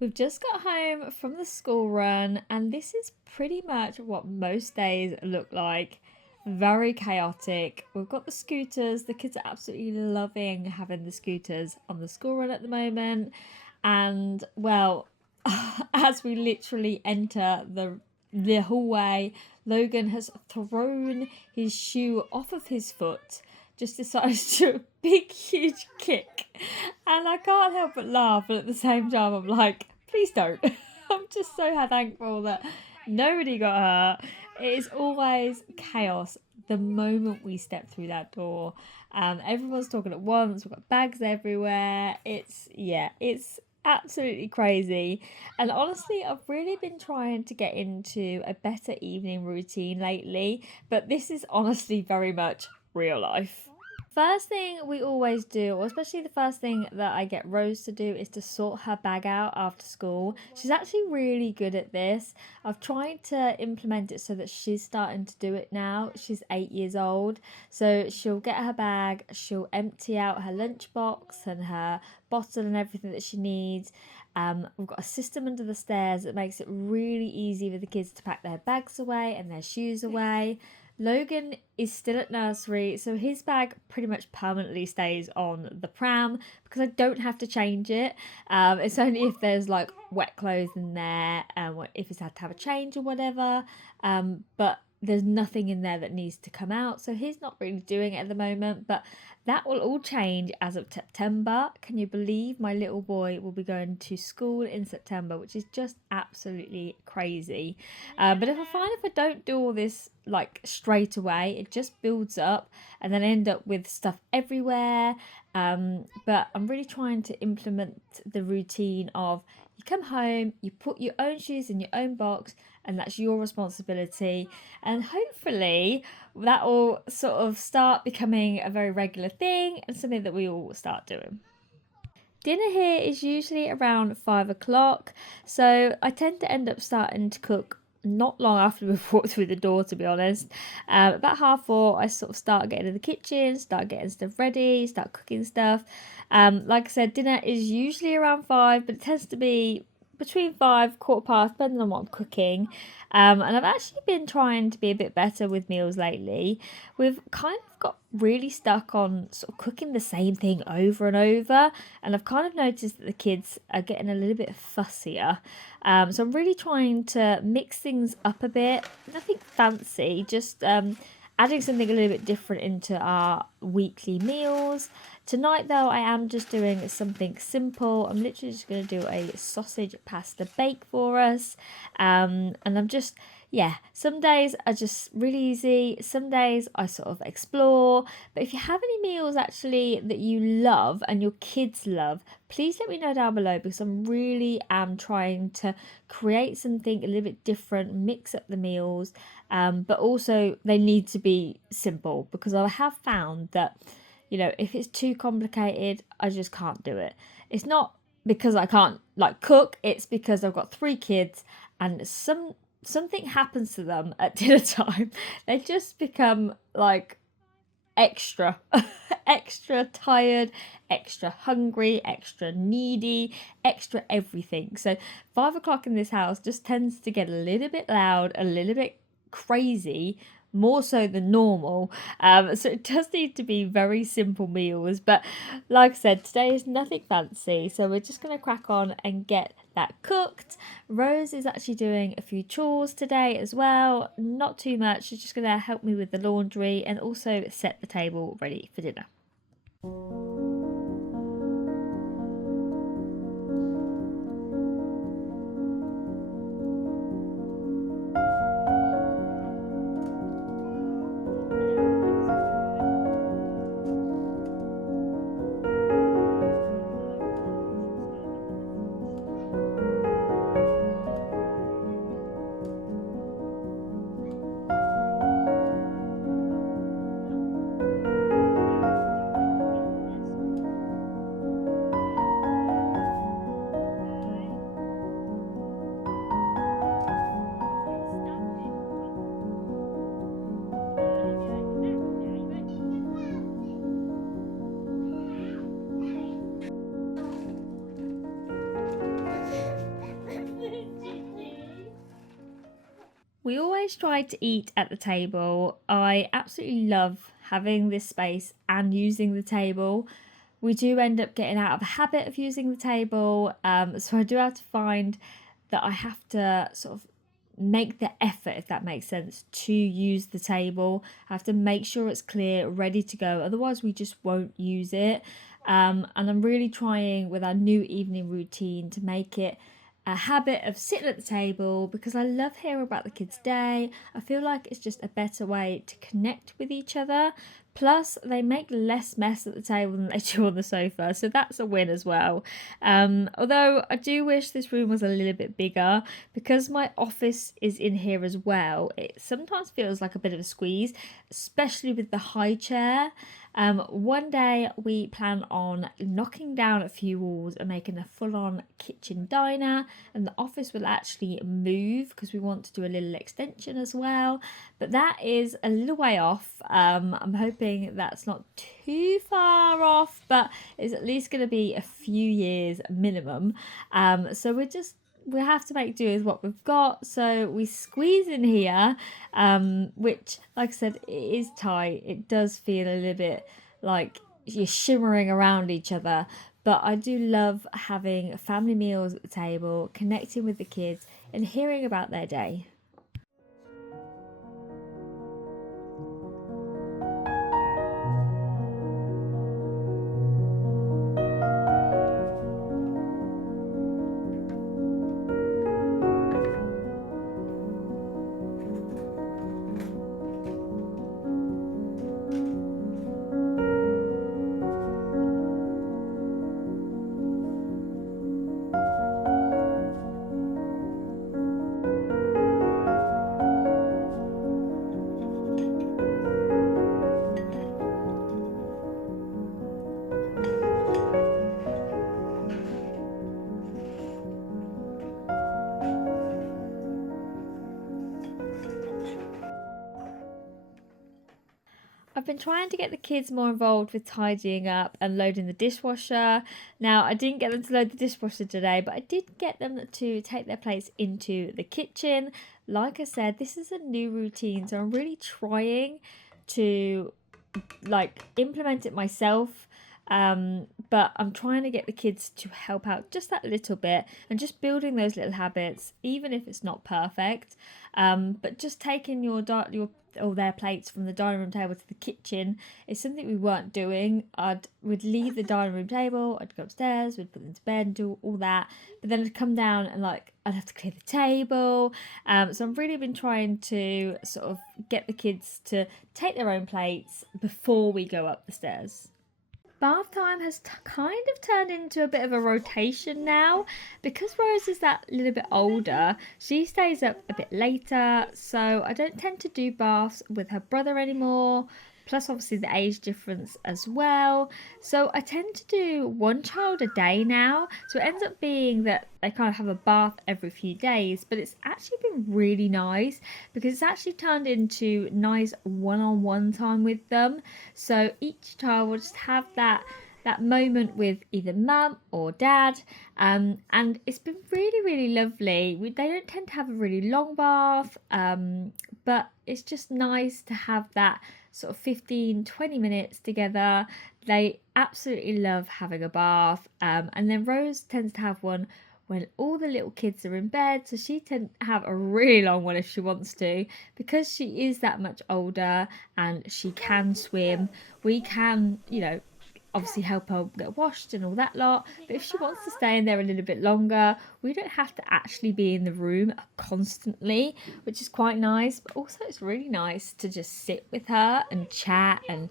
We've just got home from the school run, and this is pretty much what most days look like. Very chaotic. We've got the scooters. The kids are absolutely loving having the scooters on the school run at the moment. And well, as we literally enter the hallway, Logan has thrown his shoe off of his foot, just decides to do a big, huge kick. And I can't help but laugh, but at the same time, I'm like, please don't. I'm just so thankful that nobody got hurt. It is always chaos the moment we step through that door. Everyone's talking at once. We've got bags everywhere. It's absolutely crazy. And honestly, I've really been trying to get into a better evening routine lately, but this is honestly very much real life. First thing we always do, or especially the first thing that I get Rose to do, is to sort her bag out after school. She's actually really good at this. I've tried to implement it so that she's starting to do it now. She's 8 years old, so she'll get her bag, she'll empty out her lunchbox and her bottle and everything that she needs. We've got a system under the stairs that makes it really easy for the kids to pack their bags away and their shoes away. Logan is still at nursery, so his bag pretty much permanently stays on the pram because I don't have to change it. It's only if there's like wet clothes in there, if he's had to have a change or whatever. But there's nothing in there that needs to come out, so he's not really doing it at the moment. But that will all change as of September. Can you believe my little boy will be going to school in September, which is just absolutely crazy. But if I find if I don't do all this like straight away, it just builds up and then I end up with stuff everywhere. But I'm really trying to implement the routine of you come home, you put your own shoes in your own box, and that's your responsibility. And hopefully that will sort of start becoming a very regular thing and something that we all start doing. Dinner here is usually around 5 o'clock, so I tend to end up starting to cook not long after we've walked through the door, to be honest. About 4:30, I sort of start getting in the kitchen, start getting stuff ready, start cooking stuff. Like I said, dinner is usually around 5, but it tends to be between 5, quarter past, depending on what I'm cooking. And I've actually been trying to be a bit better with meals lately. We've kind of got really stuck on sort of cooking the same thing over and over, and I've kind of noticed that the kids are getting a little bit fussier. So I'm really trying to mix things up a bit. Nothing fancy, just adding something a little bit different into our weekly meals. Tonight, though, I am just doing something simple. I'm literally just going to do a sausage pasta bake for us. And I'm just, yeah, some days are just really easy. Some days I sort of explore. But if you have any meals actually that you love and your kids love, please let me know down below because I'm really am trying to create something a little bit different, mix up the meals, but also they need to be simple because I have found that if it's too complicated, I just can't do it. It's not because I can't like cook, it's because I've got 3 kids and something happens to them at dinner time. They just become like extra extra tired, extra hungry, extra needy, extra everything. So 5 o'clock in this house just tends to get a little bit loud, a little bit crazy, more so than normal. So it does need to be very simple meals. But like I said, today is nothing fancy. So we're just going to crack on and get that cooked. Rose is actually doing a few chores today as well. Not too much. She's just going to help me with the laundry and also set the table ready for dinner. We always try to eat at the table. I absolutely love having this space and using the table. We do end up getting out of a habit of using the table, so I do have to find that I have to sort of make the effort, if that makes sense, to use the table. I have to make sure it's clear, ready to go, otherwise we just won't use it. And I'm really trying with our new evening routine to make it a habit of sitting at the table, because I love hearing about the kids' day. I feel like it's just a better way to connect with each other. Plus, they make less mess at the table than they do on the sofa, so that's a win as well. Although I do wish this room was a little bit bigger, because my office is in here as well. It sometimes feels like a bit of a squeeze, especially with the high chair. One day we plan on knocking down a few walls and making a full-on kitchen diner, and the office will actually move because we want to do a little extension as well. But that is a little way off. I'm hoping that's not too far off, but it's at least going to be a few years minimum. So we have to make do with what we've got. So we squeeze in here, which, like I said, it is tight. It does feel a little bit like you're shimmering around each other. But I do love having family meals at the table, connecting with the kids, and hearing about their day. I've been trying to get the kids more involved with tidying up and loading the dishwasher. Now, I didn't get them to load the dishwasher today, but I did get them to take their plates into the kitchen. Like I said, this is a new routine, so I'm really trying to implement it myself. But I'm trying to get the kids to help out just that little bit and just building those little habits, even if it's not perfect. But just taking your all their plates from the dining room table to the kitchen is something we weren't doing. We'd leave the dining room table, I'd go upstairs, we'd put them to bed and do all that, but then I'd come down and I'd have to clear the table. So I've really been trying to sort of get the kids to take their own plates before we go up the stairs. Bath time has kind of turned into a bit of a rotation now. Because Rose is that little bit older, she stays up a bit later, so I don't tend to do baths with her brother anymore. Plus, obviously, the age difference as well. So I tend to do one child a day now. So it ends up being that they kind of have a bath every few days, but it's actually been really nice because it's actually turned into nice one-on-one time with them. So each child will just have that moment with either mum or dad, and it's been really lovely. They don't tend to have a really long bath, but it's just nice to have that sort of 15-20 minutes together. They absolutely love having a bath, and then Rose tends to have one when all the little kids are in bed, so she tends to have a really long one if she wants to, because she is that much older and she can swim. We can, obviously help her get washed and all that lot, but if she wants to stay in there a little bit longer, we don't have to actually be in the room constantly, which is quite nice. But also it's really nice to just sit with her and chat and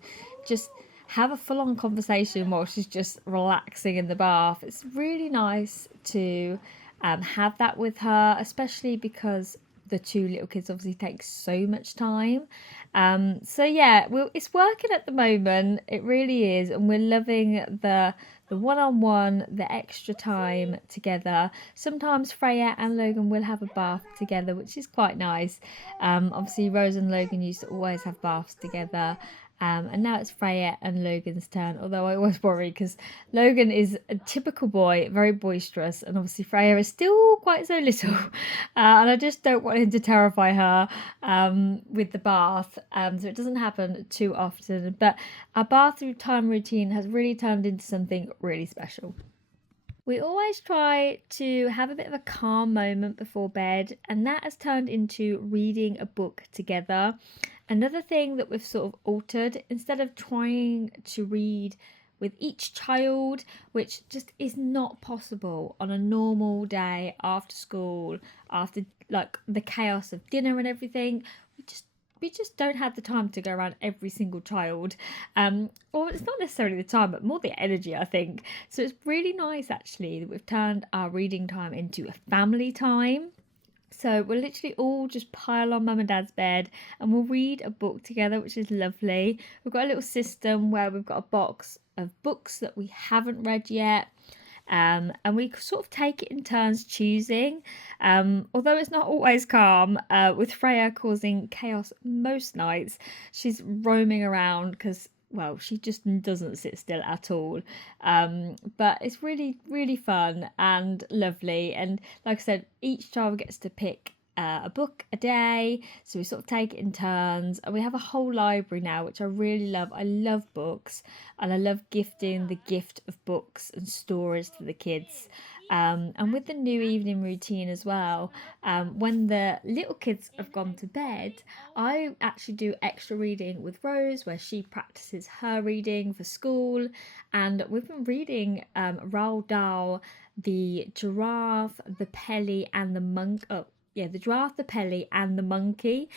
just have a full-on conversation while she's just relaxing in the bath. It's really nice to have that with her, especially because the two little kids obviously take so much time. So yeah, it's working at the moment. It really is, and we're loving the one-on-one, the extra time together. Sometimes Freya and Logan will have a bath together, which is quite nice. Obviously Rose and Logan used to always have baths together. And now it's Freya and Logan's turn, although I always worry because Logan is a typical boy, very boisterous, and obviously Freya is still quite so little. And I just don't want him to terrify her with the bath, so it doesn't happen too often. But our bath time routine has really turned into something really special. We always try to have a bit of a calm moment before bed, and that has turned into reading a book together. Another thing that we've sort of altered, instead of trying to read with each child, which just is not possible on a normal day after school, after like the chaos of dinner and everything, we just don't have the time to go around every single child. Or it's not necessarily the time, but more the energy, I think. So it's really nice actually that we've turned our reading time into a family time. So we'll literally all just pile on mum and dad's bed and we'll read a book together, which is lovely. We've got a little system where we've got a box of books that we haven't read yet. And we sort of take it in turns choosing. Although it's not always calm, with Freya causing chaos most nights, she's roaming around because, well, she just doesn't sit still at all. But it's really, really fun and lovely. And like I said, each child gets to pick a book a day, so we sort of take it in turns, and we have a whole library now, which I really love. I love books, and I love gifting the gift of books and stories to the kids. And with the new evening routine as well, when the little kids have gone to bed, I actually do extra reading with Rose where she practices her reading for school. And we've been reading Roald Dahl, the giraffe, the Pelly, and the monk. Oh, yeah, the Giraffe, the Pelly, and the Monkey,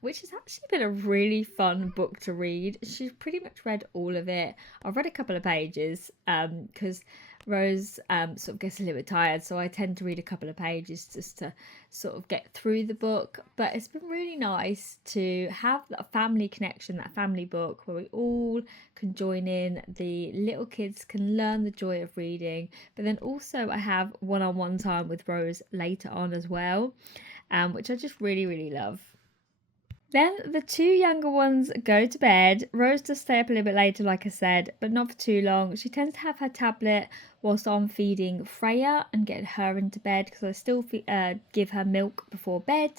which has actually been a really fun book to read. She's pretty much read all of it. I've read a couple of pages because Rose sort of gets a little bit tired, so I tend to read a couple of pages just to sort of get through the book. But it's been really nice to have that family connection, that family book where we all can join in. The little kids can learn the joy of reading, but then also I have one-on-one time with Rose later on as well, which I just really, really love. Then the two younger ones go to bed. Rose does stay up a little bit later, like I said, but not for too long. She tends to have her tablet whilst I'm feeding Freya and getting her into bed because I still give her milk before bed.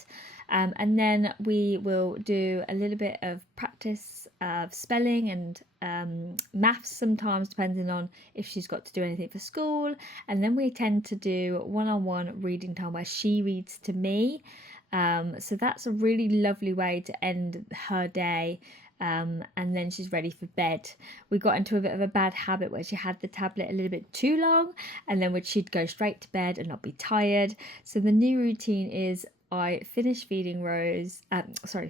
And then we will do a little bit of practice of spelling and maths sometimes, depending on if she's got to do anything for school. And then we tend to do one-on-one reading time where she reads to me. So that's a really lovely way to end her day. And then she's ready for bed. We got into a bit of a bad habit where she had the tablet a little bit too long, and then she'd go straight to bed and not be tired. So the new routine is I finish feeding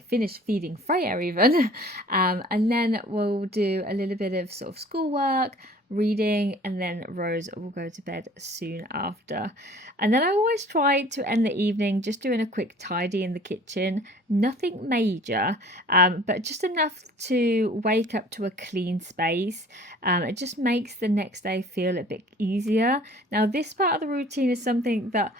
finish feeding Freya even, and then we'll do a little bit of sort of schoolwork, reading, and then Rose will go to bed soon after. And then I always try to end the evening just doing a quick tidy in the kitchen, nothing major, but just enough to wake up to a clean space. It just makes the next day feel a bit easier. Now, this part of the routine is something that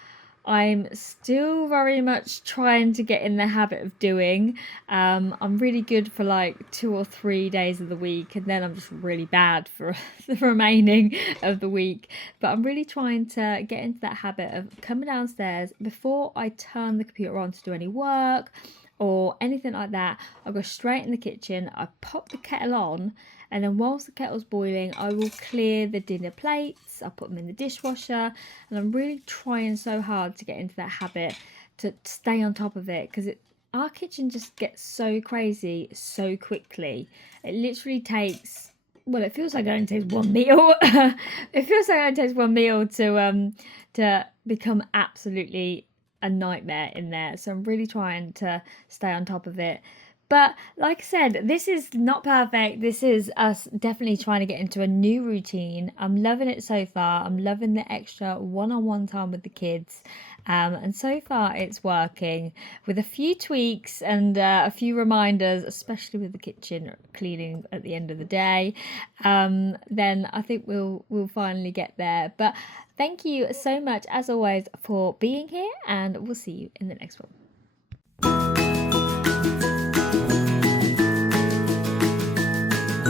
I'm still very much trying to get in the habit of doing. I'm really good for like 2 or 3 days of the week, and then I'm just really bad for the remaining of the week. But I'm really trying to get into that habit of coming downstairs before I turn the computer on to do any work or anything like that. I go straight in the kitchen, I pop the kettle on, and then whilst the kettle's boiling, I will clear the dinner plates, I'll put them in the dishwasher, and I'm really trying so hard to get into that habit to stay on top of it, because our kitchen just gets so crazy so quickly. It literally takes, well, it feels like it only takes one meal. It feels like it only takes one meal to become absolutely a nightmare in there. So I'm really trying to stay on top of it. But like I said, this is not perfect. This is us definitely trying to get into a new routine. I'm loving it so far. I'm loving the extra one-on-one time with the kids. And so far it's working with a few tweaks and a few reminders, especially with the kitchen cleaning at the end of the day. Then I think we'll finally get there. But thank you so much, as always, for being here, and we'll see you in the next one.